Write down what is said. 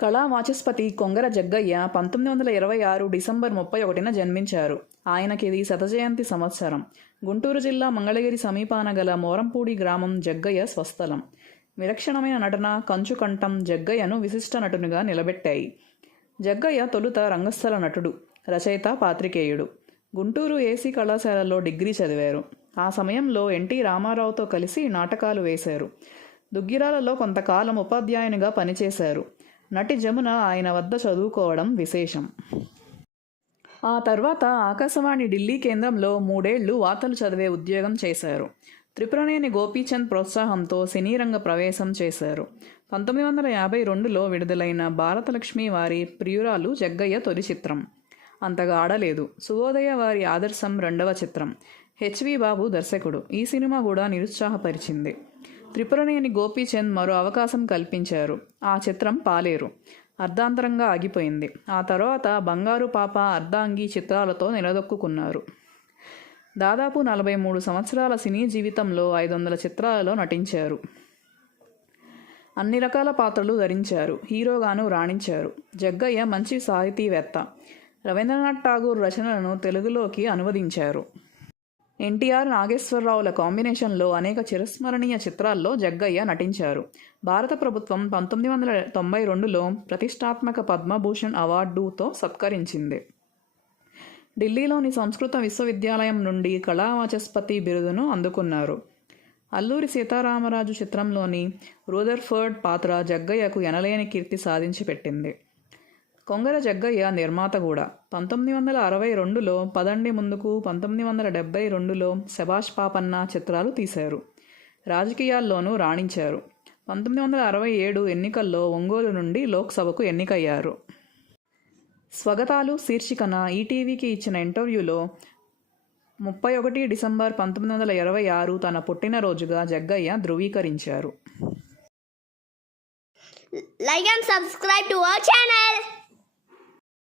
కళా వాచస్పతి కొంగర జగ్గయ్య పంతొమ్మిది వందల ఇరవై ఆరు డిసెంబర్ ముప్పై ఒకటిన జన్మించారు. ఆయనకిది శతజయంతి సంవత్సరం. గుంటూరు జిల్లా మంగళగిరి సమీపాన గల మోరంపూడి గ్రామం జగ్గయ్య స్వస్థలం. విలక్షణమైన నటన కంచుకంఠం జగ్గయ్యను విశిష్ట నటునిగా నిలబెట్టాయి. జగ్గయ్య తొలుత రంగస్థల నటుడు రచయిత పాత్రికేయుడు. గుంటూరు ఏసీ కళాశాలలో డిగ్రీ చదివారు. ఆ సమయంలో ఎన్టీ రామారావుతో కలిసి నాటకాలు వేశారు. దుగ్గిరాలలో కొంతకాలం ఉపాధ్యాయునిగా పనిచేశారు. నటి జమున ఆయన వద్ద చదువుకోవడం విశేషం. ఆ తర్వాత ఆకాశవాణి ఢిల్లీ కేంద్రంలో మూడేళ్ళు వార్తలు చదివే ఉద్యోగం చేశారు. త్రిపురనేని గోపీచంద్ ప్రోత్సాహంతో సినీ రంగ ప్రవేశం చేశారు. పంతొమ్మిది వందల యాభై రెండులో విడుదలైన భారతలక్ష్మి వారి ప్రియురాలు జగ్గయ్య తొలి చిత్రం. అంతగా ఆడలేదు. సువోదయ వారి ఆదర్శం రెండవ చిత్రం. హెచ్వి బాబు దర్శకుడు. ఈ సినిమా కూడా నిరుత్సాహపరిచింది. త్రిపురనేని గోపీచంద్ మరో అవకాశం కల్పించారు. ఆ చిత్రం పాలేరు. అర్ధాంతరంగా ఆగిపోయింది. ఆ తర్వాత బంగారు పాప అర్ధాంగి చిత్రాలతో నిలదొక్కున్నారు దాదాపు నలభై మూడు సంవత్సరాల సినీ జీవితంలో ఐదు వందల చిత్రాలలో నటించారు. అన్ని రకాల పాత్రలు ధరించారు. హీరోగాను రాణించారు. జగ్గయ్య మంచి సాహితీవేత్త. రవీంద్రనాథ్ ఠాగూర్ రచనలను తెలుగులోకి అనువదించారు. ఎన్టీఆర్ నాగేశ్వరరావుల కాంబినేషన్లో అనేక చిరస్మరణీయ చిత్రాల్లో జగ్గయ్య నటించారు. భారత ప్రభుత్వం పంతొమ్మిది వందల తొంభై రెండులో ప్రతిష్టాత్మక పద్మభూషణ్ అవార్డుతో సత్కరించింది. ఢిల్లీలోని సంస్కృత విశ్వవిద్యాలయం నుండి కళావాచస్పతి బిరుదును అందుకున్నారు. అల్లూరి సీతారామరాజు చిత్రంలోని రూదర్ఫర్డ్ పాత్ర జగ్గయ్యకు ఎనలేని కీర్తి సాధించి పెట్టింది కొంగర జగ్గయ్య నిర్మాత కూడా పంతొమ్మిది వందల అరవై రెండులో పదండి ముందుకు పంతొమ్మిది వందల డెబ్బై రెండులో శభాష్ పాపన్న చిత్రాలు తీశారు. రాజకీయాల్లోనూ రాణించారు. పంతొమ్మిది వందల అరవై ఏడు ఎన్నికల్లో ఒంగోలు నుండి లోక్సభకు ఎన్నికయ్యారు. స్వగతాలు శీర్షికన ఈటీవీకి ఇచ్చిన ఇంటర్వ్యూలో ముప్పై ఒకటి డిసెంబర్ పంతొమ్మిది వందల ఇరవై ఆరు తన పుట్టినరోజుగా జగ్గయ్య ధృవీకరించారు. Like and subscribe to our channel.